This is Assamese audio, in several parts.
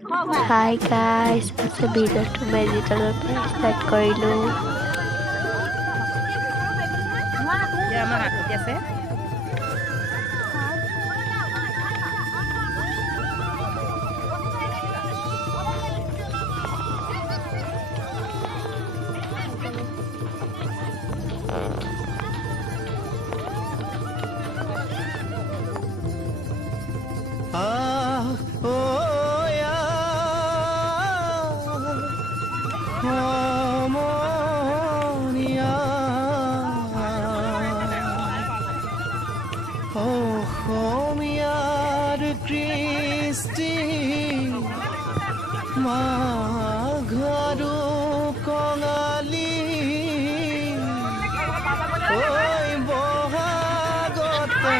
Hi guys, it's a video to medical start কৰিলো। অসমীয়াৰ কৃষ্টি মাঘৰো কঙালী ঐ বহাগতে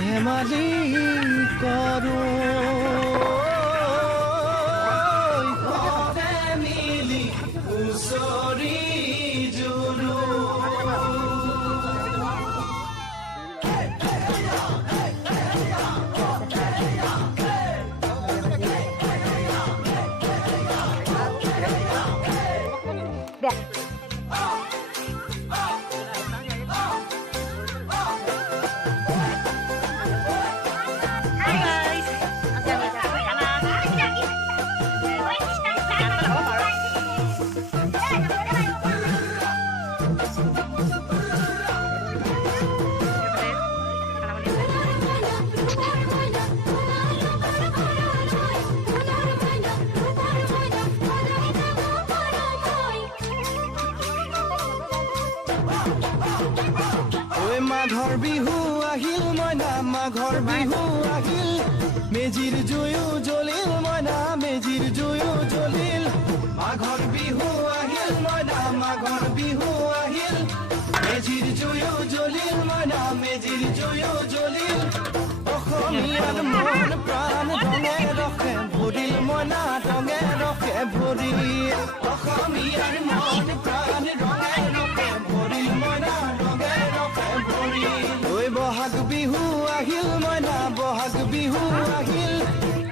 ধেমালি কৰোঁ মিলি হুঁচৰি জোৰোঁ মাঘৰ বিহু আহিল মইনা মাঘৰ বিহু আহিল মেজিৰ জুয়ো জ্বলিল মইনা মেজিৰ জুয়ো জ্বলিল মাঘৰ বিহু আহিল মইনা মাঘৰ বিহু আহিল মেজিৰ জুয়ো জ্বলিল মইনা মেজিৰ জুয়ো জ্বলিল অসমীয়াৰ মন প্ৰাণ ৰঙে ৰখে ভৰিল মইনা ৰঙে ৰখে ভৰিল অসমীয়াৰ মন প্ৰাণ ৰঙে ৰখে ভৰিল মইনা ৰঙে ৰখে ভৰিল বহাগ বিহু আহিল মইনা বহাগ বিহু আহিল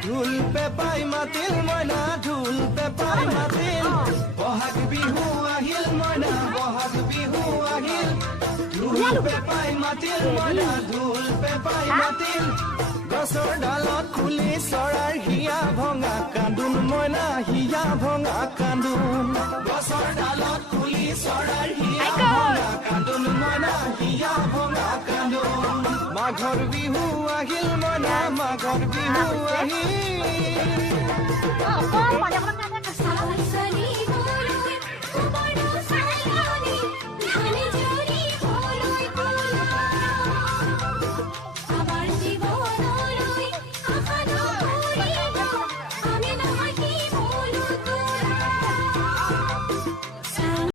ঢোল পেপাই মাতিল মইনা ঢোল পেপাই মাতিল বহাগ বিহু আহিল মইনা বহাগ বিহু আহিল ঢোল পেপাই মাতিল মইনা ঢোল পেপাই মাতিল গছৰ ডালত খুলি চৰাইৰ হিয়া ভঙা কান্দোন মইনা হিয়া ভঙা কান্দোন গছৰ ডালত খুলি চৰাইৰ হিয়া ভঙা কান্দোন মইনা হিয়া ভঙা কান্দোন মাঘৰ বিহু আহিল মইনা মাঘৰ বিহু আহিল